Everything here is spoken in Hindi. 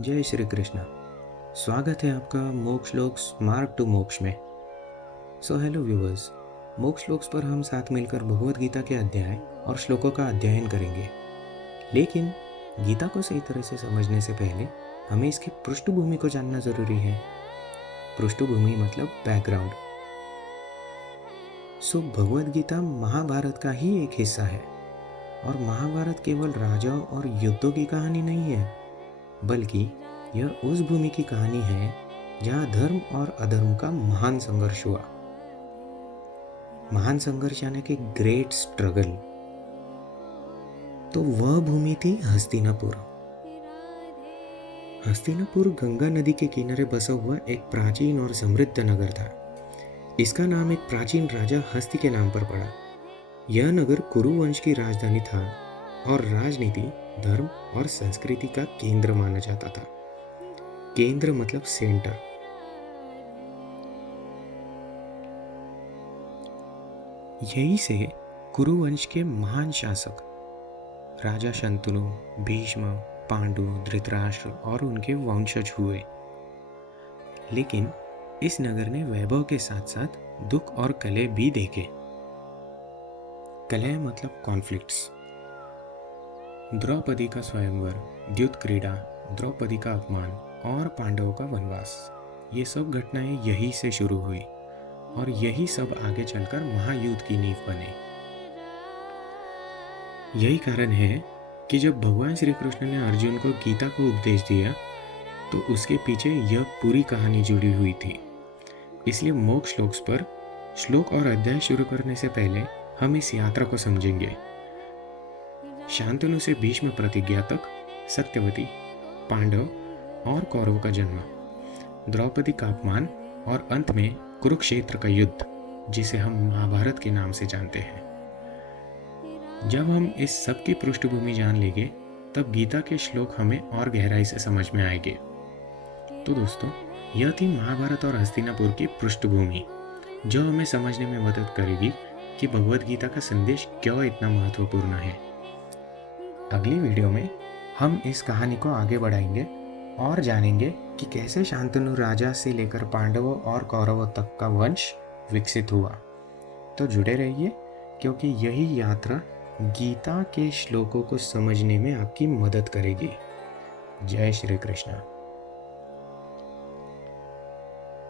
जय श्री कृष्ण। स्वागत है आपका मोक्ष श्लोक्स मार्ग टू मोक्ष में। हेलो व्यूवर्स, मोक्ष श्लोक्स पर हम साथ मिलकर भगवत गीता के अध्याय और श्लोकों का अध्ययन करेंगे। लेकिन गीता को सही तरह से समझने से पहले हमें इसकी पृष्ठभूमि को जानना जरूरी है। पृष्ठभूमि मतलब बैकग्राउंड। भगवत गीता महाभारत का ही एक हिस्सा है और महाभारत केवल राजाओं और युद्धों की कहानी नहीं है, बल्कि यह उस भूमि की कहानी है जहाँ धर्म और अधर्म का महान संघर्ष हुआ। महान संघर्ष यानी कि ग्रेट स्ट्रगल। तो वह भूमि थी हस्तिनापुर। हस्तिनापुर गंगा नदी के किनारे बसा हुआ एक प्राचीन और समृद्ध नगर था। इसका नाम एक प्राचीन राजा हस्ति के नाम पर पड़ा। यह नगर कुरु वंश की राजधानी था और राजनीति, धर्म और संस्कृति का केंद्र माना जाता था। केंद्र मतलब सेंटर। यही से कुरु वंश के महान शासक राजा शंतनु, भीष्म, पांडु, धृतराष्ट्र और उनके वंशज हुए। लेकिन इस नगर ने वैभव के साथ साथ दुख और कलह भी देखे। कलह मतलब कॉन्फ्लिक्ट्स। द्रौपदी का स्वयंवर, द्युत क्रीड़ा, द्रौपदी का अपमान और पांडवों का वनवास, ये सब घटनाएं यही से शुरू हुई और यही सब आगे चलकर महायुद्ध की नींव बने। यही कारण है कि जब भगवान श्री कृष्ण ने अर्जुन को गीता को उपदेश दिया तो उसके पीछे यह पूरी कहानी जुड़ी हुई थी। इसलिए मोक्ष श्लोक्स पर श्लोक और अध्याय शुरू करने से पहले हम इस यात्रा को समझेंगे। शांतनु से भीष्म प्रतिज्ञा तक, सत्यवती, पांडव और कौरव का जन्म, द्रौपदी का अपमान और अंत में कुरुक्षेत्र का युद्ध, जिसे हम महाभारत के नाम से जानते हैं। जब हम इस सब की पृष्ठभूमि जान लेंगे तब गीता के श्लोक हमें और गहराई से समझ में आएंगे। तो दोस्तों, यह थी महाभारत और हस्तिनापुर की पृष्ठभूमि, जो हमें समझने में मदद करेगी कि भगवत गीता का संदेश क्यों इतना महत्वपूर्ण है। अगली वीडियो में हम इस कहानी को आगे बढ़ाएंगे और जानेंगे कि कैसे शांतनु राजा से लेकर पांडवों और कौरवों तक का वंश विकसित हुआ। तो जुड़े रहिए, क्योंकि यही यात्रा गीता के श्लोकों को समझने में आपकी मदद करेगी। जय श्री कृष्ण।